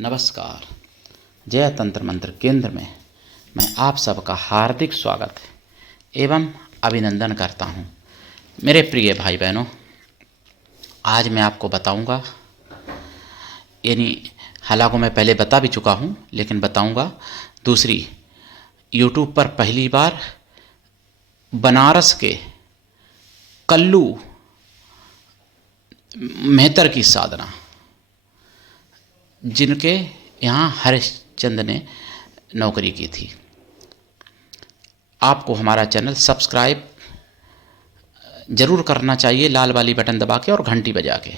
नमस्कार। जय तंत्र मंत्र केंद्र में मैं आप सबका हार्दिक स्वागत एवं अभिनंदन करता हूं। मेरे प्रिय भाई बहनों, आज मैं आपको बताऊंगा, यानी हालांकि मैं पहले बता भी चुका हूं, लेकिन बताऊंगा दूसरी। यूट्यूब पर पहली बार बनारस के कल्लू मेहतर की साधना, जिनके यहाँ हरिश्चंद्र ने नौकरी की थी। आपको हमारा चैनल सब्सक्राइब जरूर करना चाहिए, लाल वाली बटन दबा के और घंटी बजा के।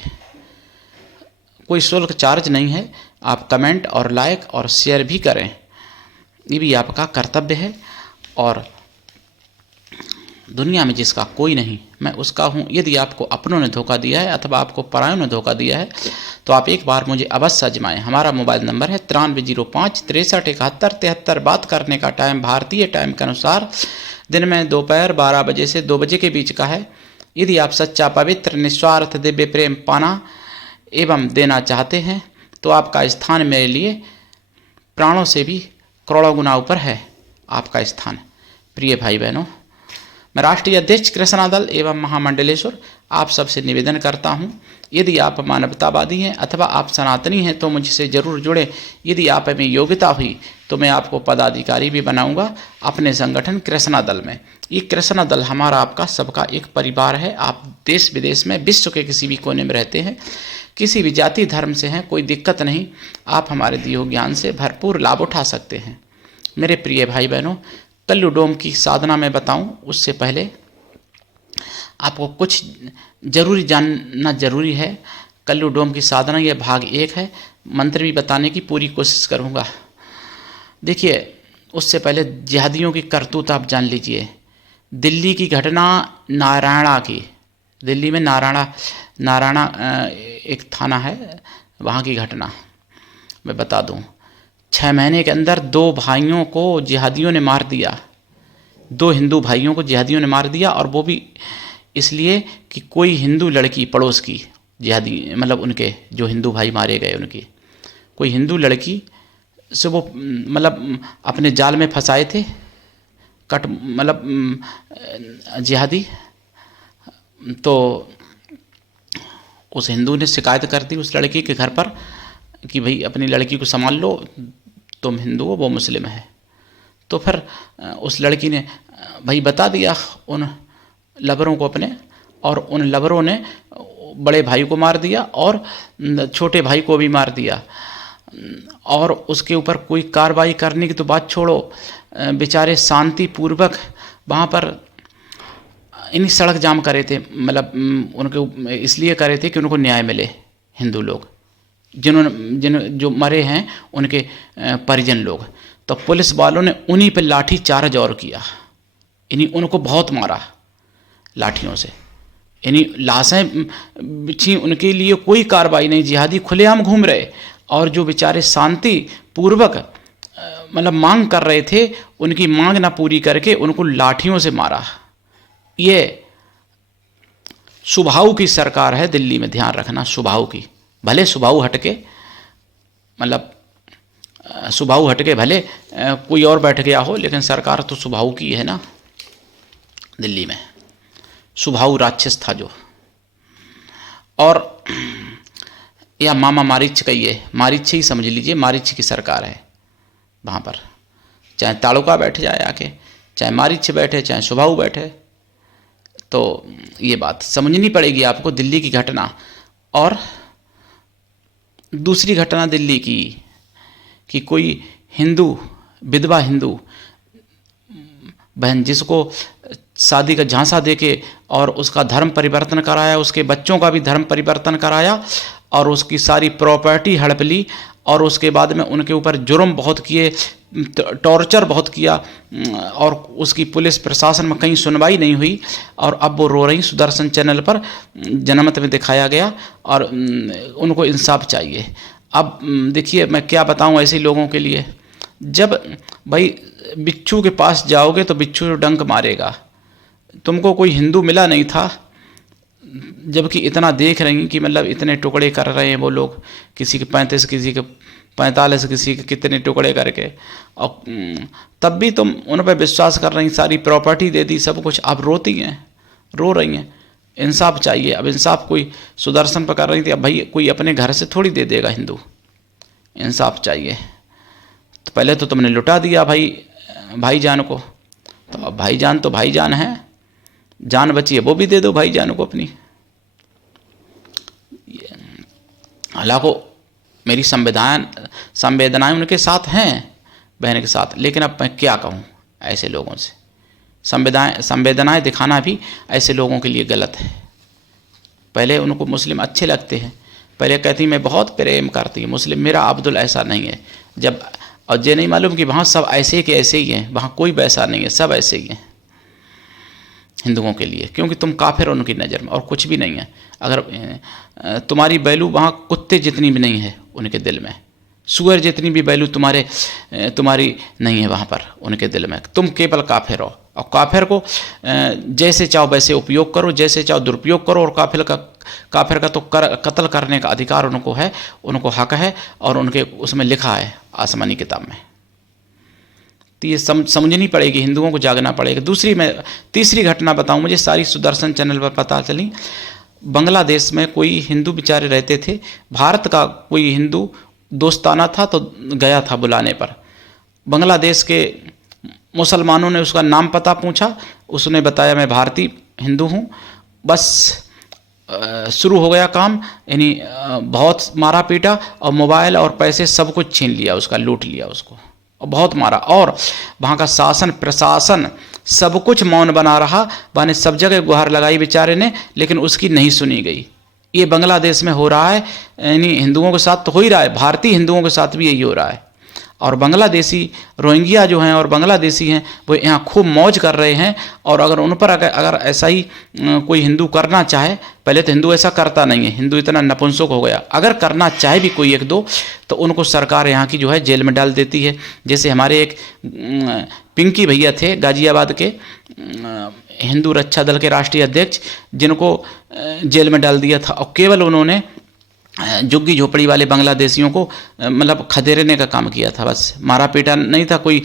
कोई शुल्क चार्ज नहीं है। आप कमेंट और लाइक और शेयर भी करें, ये भी आपका कर्तव्य है। और दुनिया में जिसका कोई नहीं, मैं उसका हूँ। यदि आपको अपनों ने धोखा दिया है अथवा आपको परायों ने धोखा दिया है तो आप एक बार मुझे अवश्य आजमाएं। हमारा मोबाइल नंबर है 9305 63 71 73। बात करने का टाइम भारतीय टाइम के अनुसार दिन में दोपहर 12 बजे से 2 बजे के बीच का है। यदि आप सच्चा, पवित्र, निस्वार्थ दिव्य प्रेम पाना एवं देना चाहते हैं तो आपका स्थान मेरे लिए प्राणों से भी करोड़ों गुना ऊपर है। आपका स्थान। प्रिय भाई बहनों, मैं राष्ट्रीय अध्यक्ष कृष्णा दल एवं महामंडलेश्वर आप सबसे निवेदन करता हूं, यदि आप मानवतावादी हैं अथवा आप सनातनी हैं तो मुझसे जरूर जुड़ें। यदि आप में योग्यता हुई तो मैं आपको पदाधिकारी भी बनाऊंगा अपने संगठन कृष्णा दल में। ये कृष्णा दल हमारा, आपका, सबका एक परिवार है। आप देश विदेश में, विश्व के किसी भी कोने में रहते हैं, किसी भी जाति धर्म से हैं, कोई दिक्कत नहीं। आप हमारे दिए ज्ञान से भरपूर लाभ उठा सकते हैं। मेरे प्रिय भाई बहनों, कल्लू डोम की साधना में बताऊं उससे पहले आपको कुछ जरूरी जानना जरूरी है। कल्लू डोम की साधना यह भाग 1 है। मंत्र भी बताने की पूरी कोशिश करूंगा। देखिए, उससे पहले जिहादियों की करतूत आप जान लीजिए। दिल्ली की घटना, नारायणा की, दिल्ली में नारायणा एक थाना है, वहाँ की घटना मैं बता दूं। 6 महीने के अंदर 2 भाइयों को जिहादियों ने मार दिया। 2 हिंदू भाइयों को जिहादियों ने मार दिया, और वो भी इसलिए कि कोई हिंदू लड़की, पड़ोस की जिहादी, मतलब उनके जो हिंदू भाई मारे गए, उनकी कोई हिंदू लड़की से वो मतलब अपने जाल में फंसाए थे, जिहादी। तो उस हिंदू ने शिकायत कर दी उस लड़की के घर पर कि भाई अपनी लड़की को संभाल लो, तुम हिंदू हो, वो मुस्लिम है। तो फिर उस लड़की ने भाई बता दिया उन लबरों को अपने, और उन लबरों ने बड़े भाई को मार दिया और छोटे भाई को भी मार दिया। और उसके ऊपर कोई कार्रवाई करने की तो बात छोड़ो, बेचारे शांतिपूर्वक वहाँ पर इन्हीं सड़क जाम करे थे, मतलब उनके इसलिए करे थे कि उनको न्याय मिले। हिंदू लोग जो मरे हैं उनके परिजन लोग, तो पुलिस वालों ने उन्हीं पर लाठी चार्ज और किया, उनको बहुत मारा लाठियों से। लाशें बिछी, उनके लिए कोई कार्रवाई नहीं। जिहादी खुलेआम घूम रहे, और जो बेचारे शांति पूर्वक मतलब मांग कर रहे थे, उनकी मांग ना पूरी करके उनको लाठियों से मारा। ये सुभाऊ की सरकार है दिल्ली में, ध्यान रखना, सुभाऊ की। भले सुभाऊ हटके, मतलब सुभाऊ हटके भले कोई और बैठ गया हो, लेकिन सरकार तो सुभाऊ की है ना। दिल्ली में सुभाऊ राक्षस था जो। और या मामा मारीच कहिए, मारीच ही समझ लीजिए, मारीच की सरकार है वहाँ पर। चाहे तालुका बैठ जाए आके, चाहे मारीच बैठे, चाहे सुभाऊ बैठे, तो ये बात समझनी पड़ेगी आपको। दिल्ली की घटना, और दूसरी घटना दिल्ली की कि कोई हिंदू, विधवा हिंदू बहन, जिसको शादी का झांसा देके और उसका धर्म परिवर्तन कराया, उसके बच्चों का भी धर्म परिवर्तन कराया, और उसकी सारी प्रॉपर्टी हड़प ली, और उसके बाद में उनके ऊपर जुर्म बहुत किए, टॉर्चर बहुत किया, और उसकी पुलिस प्रशासन में कहीं सुनवाई नहीं हुई। और अब वो रो रही, सुदर्शन चैनल पर जनमत में दिखाया गया, और उनको इंसाफ चाहिए। अब देखिए, मैं क्या बताऊं ऐसे लोगों के लिए। जब भाई बिच्छू के पास जाओगे तो बिच्छू डंक मारेगा। तुमको कोई हिंदू मिला नहीं था, जबकि इतना देख रही कि मतलब इतने टुकड़े कर रहे हैं वो लोग, किसी के 35, किसी के 45 किसी के कितने टुकड़े करके, और तब भी तुम उन पर विश्वास कर रही, सारी प्रॉपर्टी दे दी, सब कुछ। अब रोती हैं, रो रही हैं। इंसाफ चाहिए। अब इंसाफ कोई सुदर्शन पर कर रही थी, अब भाई कोई अपने घर से थोड़ी दे देगा हिंदू। इंसाफ चाहिए। तो पहले तो तुमने लुटा दिया भाईजान को, तो अब भाईजान तो भाईजान है, जान बची है वो भी दे दो भाईजान को अपनी। हालांकि मेरी संवेदनाएं उनके साथ हैं, बहन के साथ, लेकिन अब मैं क्या कहूँ ऐसे लोगों से। संवेदनाएं दिखाना भी ऐसे लोगों के लिए गलत है। पहले उनको मुस्लिम अच्छे लगते हैं, पहले कहती मैं बहुत प्रेम करती हूँ मुस्लिम, मेरा अब्दुल ऐसा नहीं है। जब और ये नहीं मालूम कि वहाँ सब ऐसे के ऐसे ही हैं, वहाँ कोई वैसा नहीं है, सब ऐसे ही हैं हिंदुओं के लिए, क्योंकि तुम काफिर हो उनकी नज़र में और कुछ भी नहीं है। अगर तुम्हारी वैल्यू वहाँ कुत्ते जितनी भी नहीं है उनके दिल में, सूअर जितनी भी वैल्यू तुम्हारी नहीं है वहाँ पर उनके दिल में। तुम केवल काफिर हो, और काफिर को जैसे चाहो वैसे उपयोग करो, जैसे चाहो दुरुपयोग करो, और काफिर का तो कत्ल करने का अधिकार उनको है, उनको हक है, और उनके उसमें लिखा है आसमानी किताब में। तो ये समझनी पड़ेगी, हिंदुओं को जागना पड़ेगा। मैं तीसरी घटना बताऊं, मुझे सारी सुदर्शन चैनल पर पता चली। बांग्लादेश में कोई हिंदू बेचारे रहते थे, भारत का कोई हिंदू दोस्ताना था तो गया था बुलाने पर। बांग्लादेश के मुसलमानों ने उसका नाम पता पूछा, उसने बताया मैं भारतीय हिंदू हूँ। बस शुरू हो गया काम, यानी बहुत मारा पीटा, और मोबाइल और पैसे सब कुछ छीन लिया उसका, लूट लिया उसको, और बहुत मारा। और वहाँ का शासन प्रशासन सब कुछ मौन बना रहा, बाने सब जगह गुहार लगाई बेचारे ने, लेकिन उसकी नहीं सुनी गई। ये बांग्लादेश में हो रहा है, यानी हिंदुओं के साथ तो हो ही रहा है, भारतीय हिंदुओं के साथ भी यही हो रहा है। और बांग्लादेशी रोहिंग्या जो हैं और बांग्लादेशी हैं वो यहाँ खूब मौज कर रहे हैं। और अगर उन पर अगर ऐसा ही कोई हिंदू करना चाहे, पहले तो हिंदू ऐसा करता नहीं है, हिंदू इतना नपुंसक हो गया, अगर करना चाहे भी कोई एक दो, तो उनको सरकार यहाँ की जो है जेल में डाल देती है। जैसे हमारे एक पिंकी भैया थे गाजियाबाद के, हिंदू रक्षा दल के राष्ट्रीय अध्यक्ष, जिनको जेल में डाल दिया था, और केवल उन्होंने झुग्गी झोपड़ी वाले बांग्लादेशियों को मतलब खदेड़ने का काम किया था, बस मारा पीटा नहीं था, कोई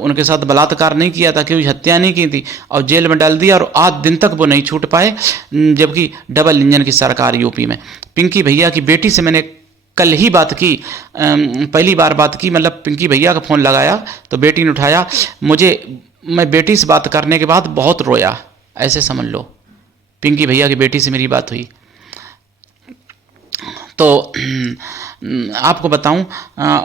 उनके साथ बलात्कार नहीं किया था, कोई हत्या नहीं की थी, और जेल में डाल दिया। और आज दिन तक वो नहीं छूट पाए, जबकि डबल इंजन की सरकार यूपी में। पिंकी भैया की बेटी से मैंने कल ही बात की, पहली बार बात की, मतलब पिंकी भैया का फ़ोन लगाया तो बेटी ने उठाया। मैं बेटी से बात करने के बाद बहुत रोया, ऐसे समझ लो। पिंकी भैया की बेटी से मेरी बात हुई। तो आपको बताऊं,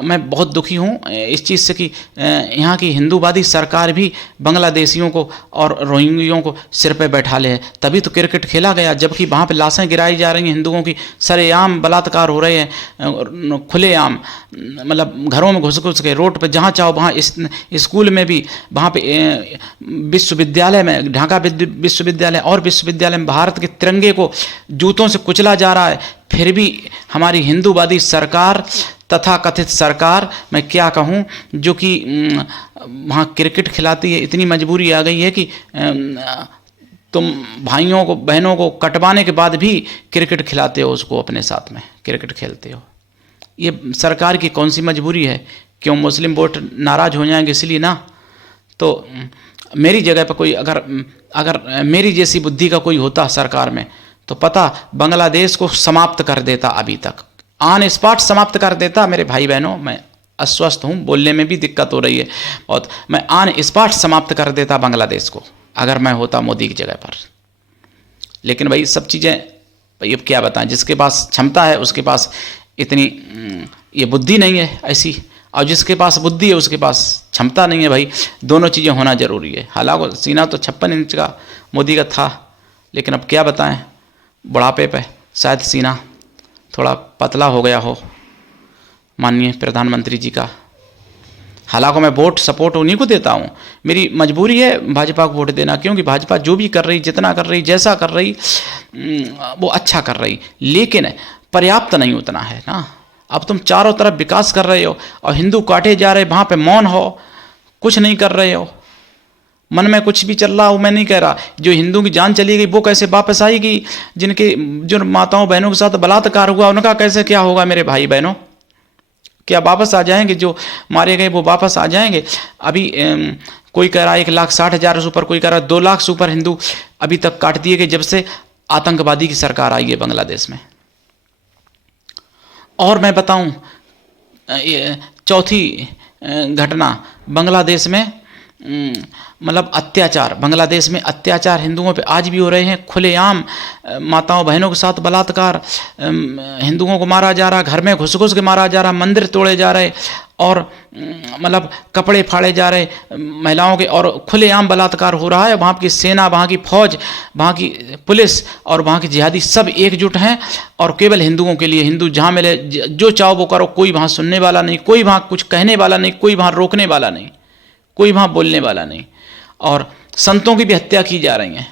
मैं बहुत दुखी हूं इस चीज़ से कि यहाँ की हिंदूवादी सरकार भी बांग्लादेशियों को और रोहिंग्यों को सिर पे बैठा ले है। तभी तो क्रिकेट खेला गया, जबकि वहाँ पे लाशें गिराई जा रही हैं हिंदुओं की, सरेआम बलात्कार हो रहे हैं, खुलेआम, मतलब घरों में घुस घुस के, रोड पे जहाँ चाहो वहाँ, स्कूल में भी, वहाँ पे विश्वविद्यालय में, ढाका विश्वविद्यालय और विश्वविद्यालय में भारत के तिरंगे को जूतों से कुचला जा रहा है। फिर भी हमारी हिंदूवादी सरकार, तथा कथित सरकार, मैं क्या कहूँ, जो कि वहाँ क्रिकेट खिलाती है, इतनी मजबूरी आ गई है कि तुम भाइयों को बहनों को कटवाने के बाद भी क्रिकेट खिलाते हो, उसको अपने साथ में क्रिकेट खेलते हो। ये सरकार की कौन सी मजबूरी है? क्यों मुस्लिम वोट नाराज़ हो जाएंगे इसलिए ना? तो मेरी जगह पर कोई अगर मेरी जैसी बुद्धि का कोई होता सरकार में, तो पता बांग्लादेश को समाप्त कर देता, अभी तक ऑन स्पॉट समाप्त कर देता। मेरे भाई बहनों, मैं अस्वस्थ हूँ, बोलने में भी दिक्कत हो रही है बहुत, मैं ऑन स्पॉट समाप्त कर देता बांग्लादेश को, अगर मैं होता मोदी की जगह पर। लेकिन भाई सब चीज़ें, भाई अब क्या बताएं, जिसके पास क्षमता है उसके पास इतनी ये बुद्धि नहीं है ऐसी, और जिसके पास बुद्धि है उसके पास क्षमता नहीं है। भाई दोनों चीज़ें होना जरूरी है। हालांकि सीना तो 56 इंच का मोदी का था, लेकिन अब क्या बताएं, बुढ़ापे पे शायद सीना थोड़ा पतला हो गया हो माननीय प्रधानमंत्री जी का। हालांकि मैं वोट सपोर्ट उन्हीं को देता हूँ, मेरी मजबूरी है भाजपा को वोट देना, क्योंकि भाजपा जो भी कर रही, जितना कर रही, जैसा कर रही, वो अच्छा कर रही, लेकिन पर्याप्त नहीं उतना है ना। अब तुम चारों तरफ विकास कर रहे हो और हिंदू काटे जा रहे, वहाँ पे मौन हो, कुछ नहीं कर रहे हो, मन में कुछ भी चल रहा हो। मैं नहीं कह रहा जो हिंदू की जान चली गई वो कैसे वापस आएगी, जो माताओं बहनों के साथ बलात्कार हुआ उनका कैसे क्या होगा? मेरे भाई बहनों, क्या वापस आ जाएंगे? जो मारे गए वो वापस आ जाएंगे? अभी कोई कह रहा है 1,60,000 से ऊपर, कोई कह रहा है 2 लाख से ऊपर हिंदू अभी तक काट दिए गए जब से आतंकवादी की सरकार आई है बांग्लादेश में। और मैं बताऊं चौथी घटना बांग्लादेश में, मतलब अत्याचार, बांग्लादेश में अत्याचार हिंदुओं पे आज भी हो रहे हैं खुलेआम। माताओं बहनों के साथ बलात्कार, हिंदुओं को मारा जा रहा, घर में घुस घुस के मारा जा रहा, मंदिर तोड़े जा रहे और मतलब कपड़े फाड़े जा रहे महिलाओं के, और खुलेआम बलात्कार हो रहा है। वहाँ की सेना, वहाँ की फौज, वहाँ की पुलिस और वहाँ की जिहादी सब एकजुट हैं और केवल हिंदुओं के लिए, हिंदू जहाँ मिले जो चाहो वो करो, कोई वहाँ सुनने वाला नहीं, कोई वहाँ कुछ कहने वाला नहीं, कोई वहाँ रोकने वाला नहीं, कोई वहाँ बोलने वाला नहीं। और संतों की भी हत्या की जा रही है।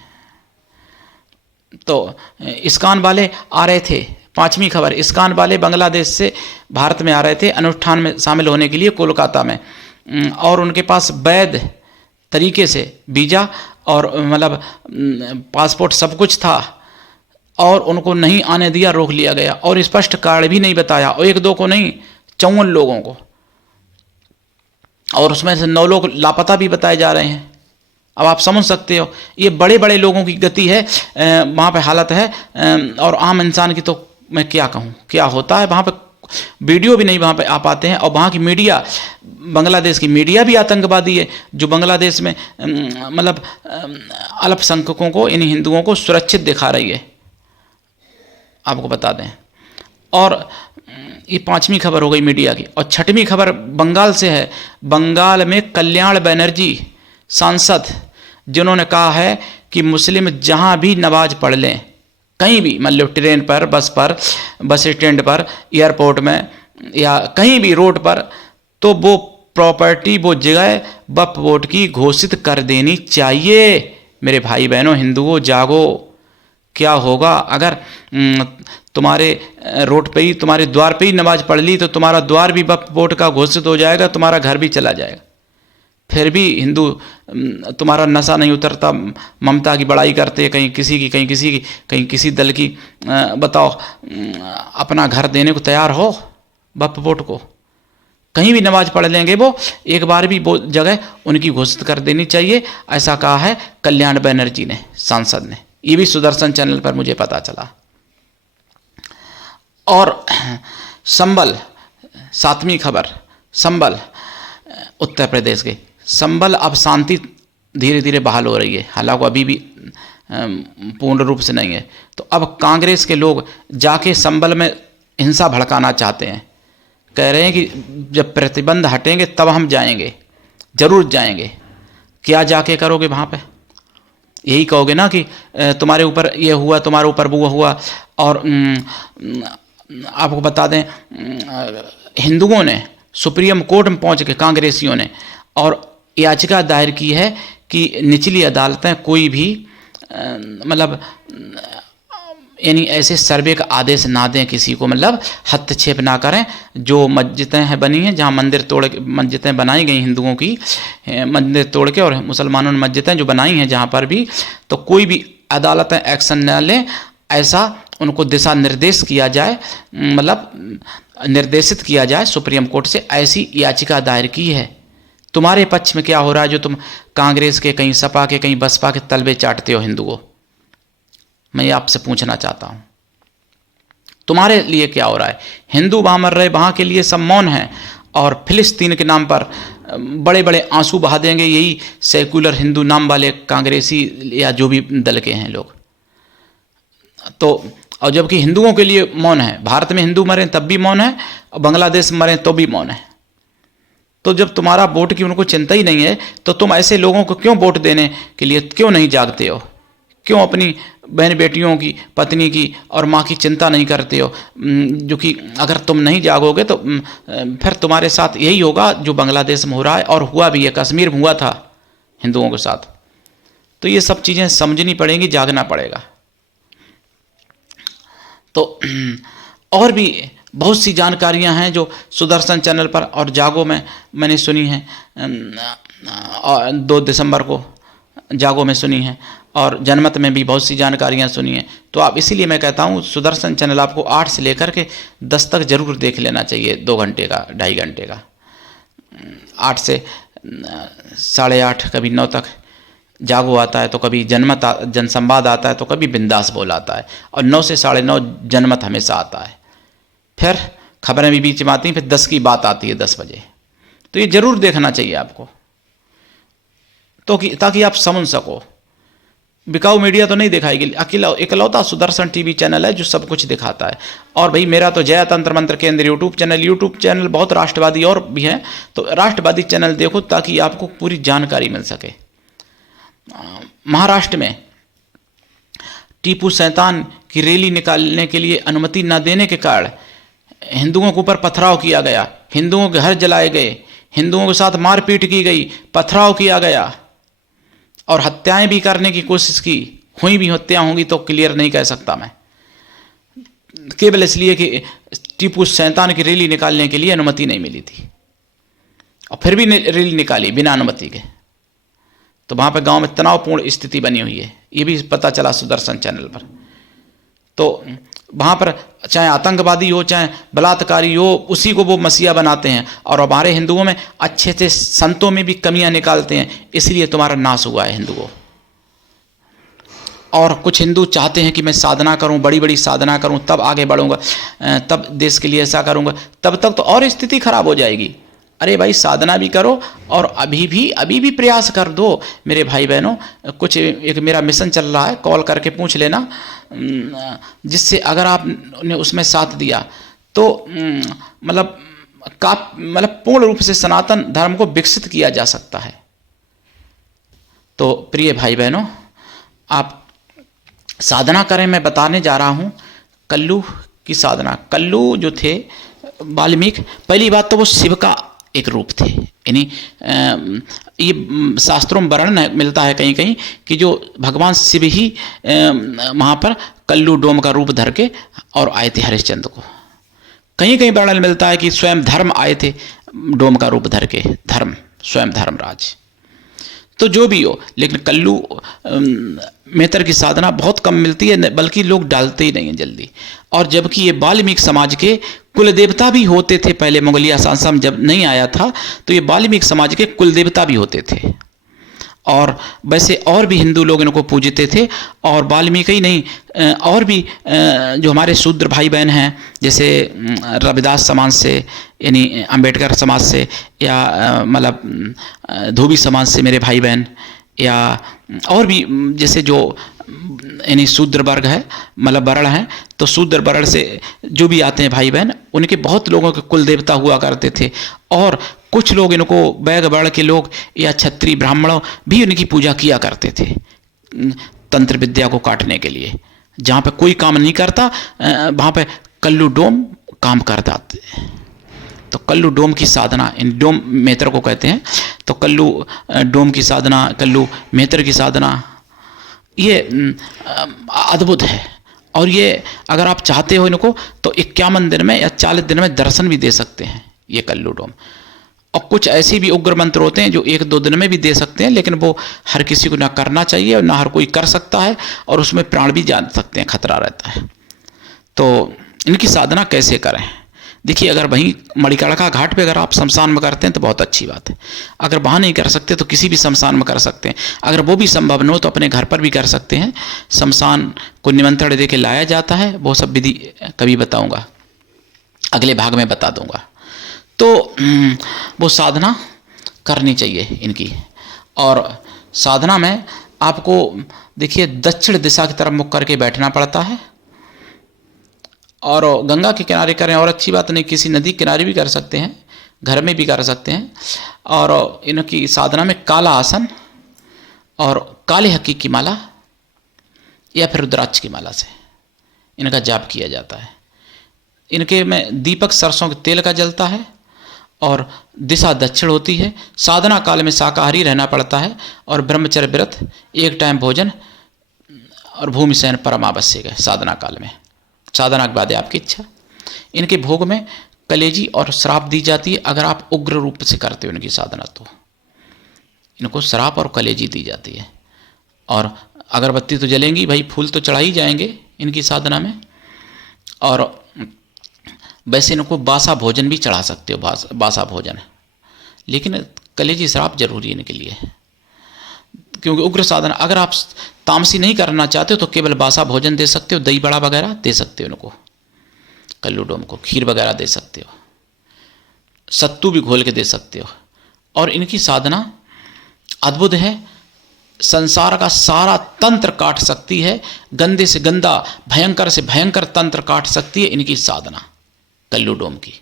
तो इस्कॉन वाले आ रहे थे, 5वीं खबर, इस्कॉन वाले बांग्लादेश से भारत में आ रहे थे अनुष्ठान में शामिल होने के लिए कोलकाता में, और उनके पास वैध तरीके से वीज़ा और मतलब पासपोर्ट सब कुछ था, और उनको नहीं आने दिया, रोक लिया गया, और स्पष्ट कारण भी नहीं बताया, और 1-2 को नहीं 54 लोगों को, और उसमें से 9 लोग लापता भी बताए जा रहे हैं। अब आप समझ सकते हो ये बड़े बड़े लोगों की गति है, वहाँ पे हालत है, और आम इंसान की तो मैं क्या कहूँ क्या होता है। वहाँ पे वीडियो भी नहीं वहाँ पे आ पाते हैं, और वहाँ की मीडिया, बांग्लादेश की मीडिया भी आतंकवादी है, जो बांग्लादेश में मतलब अल्पसंख्यकों को, इन हिंदुओं को सुरक्षित दिखा रही है, आपको बता दें। और ये 5वीं खबर हो गई मीडिया की। और 6वीं खबर बंगाल से है। बंगाल में कल्याण बनर्जी सांसद, जिन्होंने कहा है कि मुस्लिम जहाँ भी नमाज पढ़ लें, कहीं भी, मतलब ट्रेन पर, बस स्टैंड पर, एयरपोर्ट में, या कहीं भी रोड पर, तो वो प्रॉपर्टी, वो जगह वक्फ बोर्ड की घोषित कर देनी चाहिए। मेरे भाई बहनों हिंदुओं जागो। क्या होगा अगर तुम्हारे रोड पे ही, तुम्हारे द्वार पे ही नमाज पढ़ ली, तो तुम्हारा द्वार भी वक्फ बोर्ड का घोषित हो जाएगा, तुम्हारा घर भी चला जाएगा। फिर भी हिंदू, तुम्हारा नशा नहीं उतरता, ममता की बड़ाई करते, कहीं किसी की, कहीं किसी की, कहीं किसी दल की। बताओ, अपना घर देने को तैयार हो वक्फ बोर्ड को? कहीं भी नमाज पढ़ लेंगे वो, एक बार भी वो जगह उनकी घोषित कर देनी चाहिए, ऐसा कहा है कल्याण बनर्जी ने, सांसद ने। ये भी सुदर्शन चैनल पर मुझे पता चला। और संबल, 7वीं खबर, संबल उत्तर प्रदेश के, संबल अब शांति धीरे धीरे बहाल हो रही है, हालांकि अभी भी पूर्ण रूप से नहीं है। तो अब कांग्रेस के लोग जाके संबल में हिंसा भड़काना चाहते हैं, कह रहे हैं कि जब प्रतिबंध हटेंगे तब हम जाएंगे, जरूर जाएंगे। क्या जाके करोगे वहाँ पे? यही कहोगे ना कि तुम्हारे ऊपर ये हुआ, तुम्हारे ऊपर वो हुआ। और आपको बता दें, हिंदुओं ने सुप्रीम कोर्ट में पहुंच के, कांग्रेसियों ने, और याचिका दायर की है कि निचली अदालतें कोई भी मतलब यानी ऐसे सर्वे का आदेश ना दें किसी को, मतलब हस्तक्षेप ना करें। जो मस्जिदें हैं बनी हैं, जहाँ मस्जिदें बनाई गई हिंदुओं की, मंदिर तोड़ के, और मुसलमानों ने मस्जिदें जो बनाई हैं जहाँ पर भी, तो कोई भी अदालतें एक्शन न लें, ऐसा उनको दिशा निर्देश किया जाए, मतलब निर्देशित किया जाए सुप्रीम कोर्ट से। ऐसी याचिका दायर की है। तुम्हारे पक्ष में क्या हो रहा है जो तुम कांग्रेस के, कहीं सपा के, कहीं बसपा के तलबे चाटते हो हिंदुओं? मैं आपसे पूछना चाहता हूं, तुम्हारे लिए क्या हो रहा है? हिंदू वहां मर रहे, वहां के लिए सब मौन है, और फिलिस्तीन के नाम पर बड़े बड़े आंसू बहा देंगे यही सेकुलर हिंदू नाम वाले कांग्रेसी या जो भी दल के हैं लोग। तो और जबकि हिंदुओं के लिए मौन है, भारत में हिंदू मरें तब भी मौन है, और बांग्लादेश में मरें तो भी मौन है। तो जब तुम्हारा वोट की उनको चिंता ही नहीं है, तो तुम ऐसे लोगों को क्यों वोट देने के लिए क्यों नहीं जागते हो? क्यों अपनी बहन बेटियों की, पत्नी की और माँ की चिंता नहीं करते हो? जो कि अगर तुम नहीं जागोगे तो फिर तुम्हारे साथ यही होगा जो बांग्लादेश में हो रहा है, और हुआ भी है, कश्मीर में हुआ था हिंदुओं के साथ। तो ये सब चीज़ें समझनी पड़ेंगी, जागना पड़ेगा। तो और भी बहुत सी जानकारियां हैं जो सुदर्शन चैनल पर और जागो में मैंने सुनी हैं, 2 दिसंबर को जागो में सुनी है। और जनमत में भी बहुत सी जानकारियाँ सुनी हैं। तो आप इसीलिए मैं कहता हूँ सुदर्शन चैनल आपको 8 से लेकर के 10 तक जरूर देख लेना चाहिए, 2 घंटे का, 2.5 घंटे का। 8 से 8:30, कभी 9 तक जागो आता है, तो कभी जनमत जनसंवाद आता है, तो कभी बिंदास बोल आता है, और 9 से 9:30 जनमत हमेशा आता है। फिर खबरें भी बीच में आती हैं, फिर 10 की बात आती है 10 बजे। तो ये जरूर देखना चाहिए आपको, तो ताकि आप समझ सको। बिकाऊ मीडिया तो नहीं दिखाएगी, इकलौता सुदर्शन टीवी चैनल है जो सब कुछ दिखाता है। और भाई मेरा तो जय तंत्र मंत्र केंद्र यूट्यूब चैनल बहुत राष्ट्रवादी और भी हैं, तो राष्ट्रवादी चैनल देखो ताकि आपको पूरी जानकारी मिल सके। महाराष्ट्र में टीपू सुल्तान की रैली निकालने के लिए अनुमति न देने के कारण हिंदुओं के ऊपर पथराव किया गया, हिंदुओं के घर जलाए गए, हिंदुओं के साथ मारपीट की गई, पथराव किया गया और हत्याएं भी करने की कोशिश की। हुई भी हत्या होंगी तो क्लियर नहीं कह सकता मैं, केवल इसलिए कि टीपू सुल्तान की रैली निकालने के लिए अनुमति नहीं मिली थी, और फिर भी रैली निकाली बिना अनुमति के। तो वहाँ पर गांव में तनावपूर्ण स्थिति बनी हुई है, ये भी पता चला सुदर्शन चैनल पर। तो वहाँ पर चाहे आतंकवादी हो चाहे बलात्कारी हो, उसी को वो मसीहा बनाते हैं, और हमारे हिंदुओं में अच्छे से संतों में भी कमियां निकालते हैं, इसलिए तुम्हारा नाश हुआ है हिंदुओं। और कुछ हिंदू चाहते हैं कि मैं साधना करूं, बड़ी बड़ी साधना करूं, तब आगे बढ़ूंगा, तब देश के लिए ऐसा करूंगा, तब तक तो और स्थिति खराब हो जाएगी। अरे भाई साधना भी करो और अभी भी प्रयास कर दो मेरे भाई बहनों। कुछ एक मेरा मिशन चल रहा है, कॉल करके पूछ लेना, जिससे अगर आपने उसमें साथ दिया तो मतलब पूर्ण रूप से सनातन धर्म को विकसित किया जा सकता है। तो प्रिय भाई बहनों, आप साधना करें। मैं बताने जा रहा हूँ कल्लू की साधना। कल्लू जो थे वाल्मीकि, पहली बात तो वो शिव का एक रूप थे, यानी ये शास्त्रों में वर्णन मिलता है कहीं कहीं कि जो भगवान शिव ही वहाँ पर कल्लू डोम का रूप धर के और आए थे हरिश्चंद्र को। कहीं कहीं वर्णन मिलता है कि स्वयं धर्म आए थे डोम का रूप धर के, धर्म स्वयं धर्मराज। तो जो भी हो, लेकिन कल्लू मेहतर की साधना बहुत कम मिलती है, बल्कि लोग डालते ही नहीं हैं जल्दी। और जबकि ये वाल्मीकि समाज के कुल देवता भी होते थे। पहले मुगलिया शासन जब नहीं आया था तो ये वाल्मीकि समाज के कुल देवता भी होते थे, और वैसे और भी हिंदू लोग इनको पूजते थे। और वाल्मीकि ही नहीं, और भी जो हमारे शूद्र भाई बहन हैं, जैसे रविदास समाज से, यानी अंबेडकर समाज से, या मतलब धोबी समाज से मेरे भाई बहन, या और भी जैसे जो यानी शूद्र वर्ग है, मतलब वर्ण है, तो शूद्र वर्ण से जो भी आते हैं भाई बहन, उनके बहुत लोगों के कुल देवता हुआ करते थे। और कुछ लोग इनको बैग वर्ण के लोग या क्षत्रिय ब्राह्मणों भी उनकी पूजा किया करते थे तंत्र विद्या को काटने के लिए। जहाँ पे कोई काम नहीं करता वहाँ पे कल्लू डोम काम करता। तो कल्लू डोम की साधना, इन डोम मेहतर को कहते हैं, तो कल्लू डोम की साधना, कल्लू मेहतर की साधना, ये अद्भुत है। और ये अगर आप चाहते हो इनको तो 51 दिन में या 40 दिन में दर्शन भी दे सकते हैं ये कल्लू डोम। और कुछ ऐसे भी उग्र मंत्र होते हैं जो 1-2 दिन में भी दे सकते हैं, लेकिन वो हर किसी को ना करना चाहिए और ना हर कोई कर सकता है, और उसमें प्राण भी जा सकते हैं, खतरा रहता है। तो इनकी साधना कैसे करें? देखिए, अगर वहीं मणिकर्णिका घाट पे अगर आप शमशान में करते हैं तो बहुत अच्छी बात है। अगर वहाँ नहीं कर सकते तो किसी भी शमशान में कर सकते हैं। अगर वो भी संभव न हो तो अपने घर पर भी कर सकते हैं। शमशान को निमंत्रण दे के लाया जाता है, वो सब विधि कभी बताऊँगा, अगले भाग में बता दूँगा। तो वो साधना करनी चाहिए इनकी। और साधना में आपको देखिए दक्षिण दिशा की तरफ मुख करके बैठना पड़ता है, और गंगा के किनारे करें और अच्छी बात नहीं, किसी नदी किनारे भी कर सकते हैं, घर में भी कर सकते हैं। और इनकी साधना में काला आसन और काले हक्की की माला या फिर रुद्राक्ष की माला से इनका जाप किया जाता है। इनके में दीपक सरसों के तेल का जलता है और दिशा दक्षिण होती है। साधना काल में शाकाहारी रहना पड़ता है और ब्रह्मचर्य व्रत, 1 टाइम भोजन और भूमि शयन परम आवश्यक है साधना काल में। साधना के बाद है आपकी इच्छा। इनके भोग में कलेजी और श्राप दी जाती है। अगर आप उग्र रूप से करते हो इनकी साधना तो इनको श्राप और कलेजी दी जाती है। और अगरबत्ती तो जलेंगी भाई, फूल तो चढ़ा ही जाएंगे इनकी साधना में। और वैसे इनको बासा भोजन भी चढ़ा सकते हो, बासा भोजन, लेकिन कलेजी श्राप जरूरी है इनके लिए, क्योंकि उग्र साधना। अगर आप तामसी नहीं करना चाहते हो तो केवल बासा भोजन दे सकते हो, दही बड़ा वगैरह दे सकते हो इनको, कल्लू डोम को खीर वगैरह दे सकते हो, सत्तू भी घोल के दे सकते हो। और इनकी साधना अद्भुत है, संसार का सारा तंत्र काट सकती है, गंदे से गंदा, भयंकर से भयंकर तंत्र काट सकती है इनकी साधना कल्लू डोम की।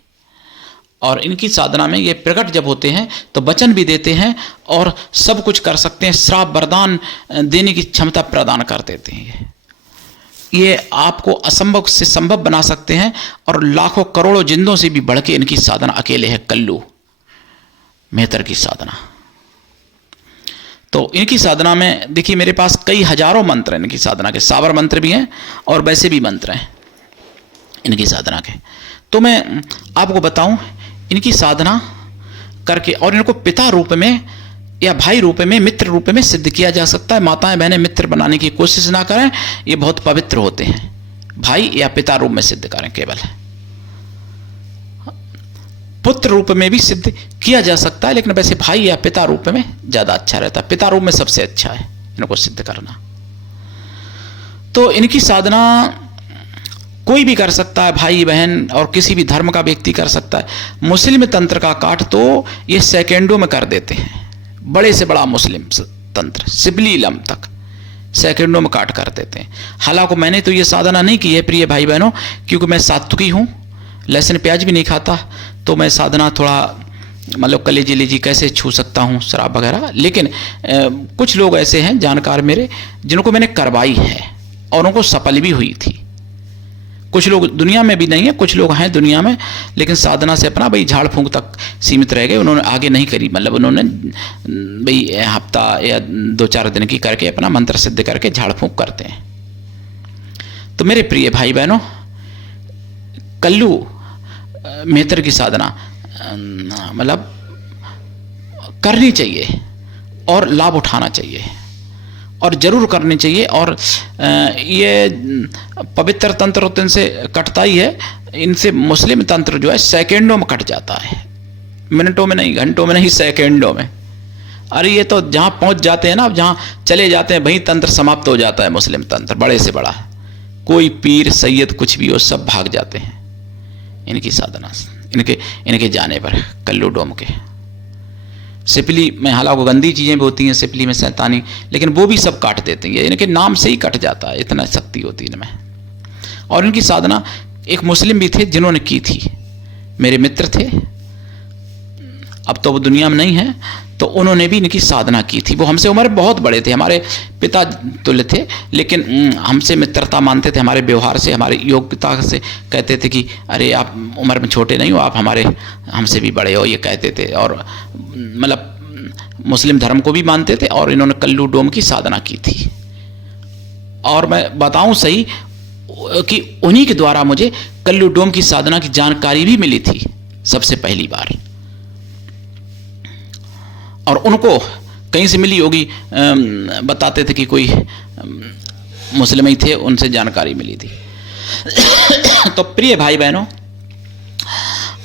और इनकी साधना में ये प्रकट जब होते हैं तो वचन भी देते हैं और सब कुछ कर सकते हैं, श्राप वरदान देने की क्षमता प्रदान कर देते हैं। ये आपको असंभव से संभव बना सकते हैं, और लाखों करोड़ों जिंदों से भी बढ़ के इनकी साधना अकेले है कल्लू मेहतर की साधना। तो इनकी साधना में देखिए मेरे पास कई हजारों मंत्र हैं इनकी साधना के, सावर मंत्र भी हैं और वैसे भी मंत्र हैं इनकी साधना के। तो मैं आपको बताऊं, इनकी साधना करके और इनको पिता रूप में या भाई रूप में, मित्र रूप में सिद्ध किया जा सकता है। माताएं बहनें मित्र बनाने की कोशिश ना करें, ये बहुत पवित्र होते हैं। भाई या पिता रूप में सिद्ध करें, केवल पुत्र रूप में भी सिद्ध किया जा सकता है, लेकिन वैसे भाई या पिता रूप में ज़्यादा अच्छा रहता है। पिता रूप में सबसे अच्छा है इनको सिद्ध करना। तो इनकी साधना कोई भी कर सकता है, भाई बहन और किसी भी धर्म का व्यक्ति कर सकता है। मुस्लिम तंत्र का काट तो ये सेकेंडों में कर देते हैं, बड़े से बड़ा मुस्लिम तंत्र सिबली इलम तक सेकेंडों में काट कर देते हैं। हालांकि मैंने तो ये साधना नहीं की है प्रिय भाई बहनों, क्योंकि मैं सात्विकी हूँ, लहसुन प्याज भी नहीं खाता, तो मैं साधना थोड़ा मतलब कलेजी लेजी कैसे छू सकता हूँ शराब वगैरह। लेकिन कुछ लोग ऐसे हैं जानकार मेरे जिनको मैंने करवाई है और उनको सफल भी हुई थी। कुछ लोग दुनिया में भी नहीं है, कुछ लोग हैं दुनिया में, लेकिन साधना से अपना भाई झाड़ फूंक तक सीमित रह गए, उन्होंने आगे नहीं करी। मतलब उन्होंने भाई हफ्ता या 2-4 दिन की करके अपना मंत्र सिद्ध करके झाड़ फूंक करते हैं। तो मेरे प्रिय भाई बहनों, कल्लू मेहतर की साधना मतलब करनी चाहिए और लाभ उठाना चाहिए और जरूर करनी चाहिए। और ये पवित्र तंत्र तो इनसे कटता ही है, इनसे मुस्लिम तंत्र जो है सेकेंडों में कट जाता है, मिनटों में नहीं, घंटों में नहीं, सेकेंडों में। अरे ये तो जहाँ पहुँच जाते हैं ना, अब जहाँ चले जाते हैं वहीं तंत्र समाप्त हो जाता है। मुस्लिम तंत्र बड़े से बड़ा, कोई पीर सैयद कुछ भी हो सब भाग जाते हैं इनकी साधना इनके जाने पर कल्लू डोम के। सिपली में हालांकि गंदी चीज़ें भी होती हैं, सिपली में शैतानी, लेकिन वो भी सब काट देते हैं। इनके नाम से ही कट जाता है, इतना शक्ति होती है इनमें। और इनकी साधना एक मुस्लिम भी थे जिन्होंने की थी, मेरे मित्र थे, अब तो वो दुनिया में नहीं है, तो उन्होंने भी इनकी साधना की थी। वो हमसे उम्र में बहुत बड़े थे, हमारे पिता तुल्य थे, लेकिन हमसे मित्रता मानते थे, हमारे व्यवहार से, हमारे योग्यता से कहते थे कि अरे आप उम्र में छोटे नहीं हो, आप हमसे भी बड़े हो, ये कहते थे। और मतलब मुस्लिम धर्म को भी मानते थे, और इन्होंने कल्लू डोम की साधना की थी। और मैं बताऊं सही कि उन्हीं के द्वारा मुझे कल्लू डोम की साधना की जानकारी भी मिली थी सबसे पहली बार। और उनको कहीं से मिली होगी, बताते थे कि कोई मुस्लिम ही थे, उनसे जानकारी मिली थी। तो प्रिय भाई बहनों,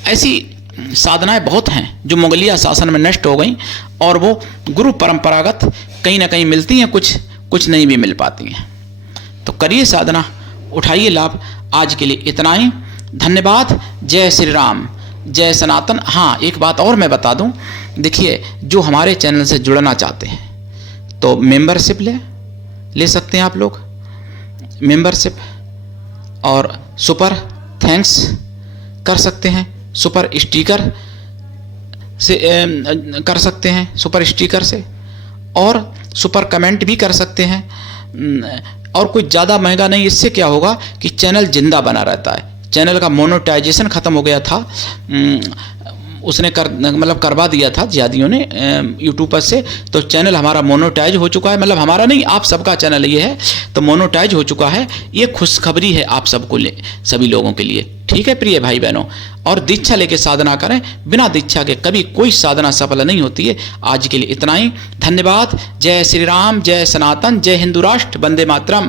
ऐसी साधनाएं बहुत हैं जो मुगलिया शासन में नष्ट हो गई, और वो गुरु परंपरागत कहीं ना कहीं मिलती हैं, कुछ नहीं भी मिल पाती हैं। तो करिए साधना, उठाइए लाभ। आज के लिए इतना ही, धन्यवाद। जय श्री राम, जय सनातन। हाँ, एक बात और मैं बता दूं, देखिए जो हमारे चैनल से जुड़ना चाहते हैं तो मेंबरशिप ले सकते हैं आप लोग, मेंबरशिप, और सुपर थैंक्स कर सकते हैं, सुपर स्टिकर से कर सकते हैं, सुपर स्टिकर से, और सुपर कमेंट भी कर सकते हैं। और कुछ ज़्यादा महंगा नहीं, इससे क्या होगा कि चैनल जिंदा बना रहता है। चैनल का मोनेटाइजेशन ख़त्म हो गया था, उसने मतलब करवा दिया था जिहादियों ने यूट्यूब पर से। तो चैनल हमारा मोनेटाइज हो चुका है, मतलब हमारा नहीं, आप सबका चैनल ये है, तो मोनेटाइज हो चुका है। ये खुशखबरी है आप सबको, सभी लोगों के लिए। ठीक है प्रिय भाई बहनों, और दीक्षा लेके साधना करें, बिना दीक्षा के कभी कोई साधना सफल नहीं होती है। आज के लिए इतना ही, धन्यवाद। जय श्री राम, जय सनातन, जय हिंदू राष्ट्र, वंदे मातरम।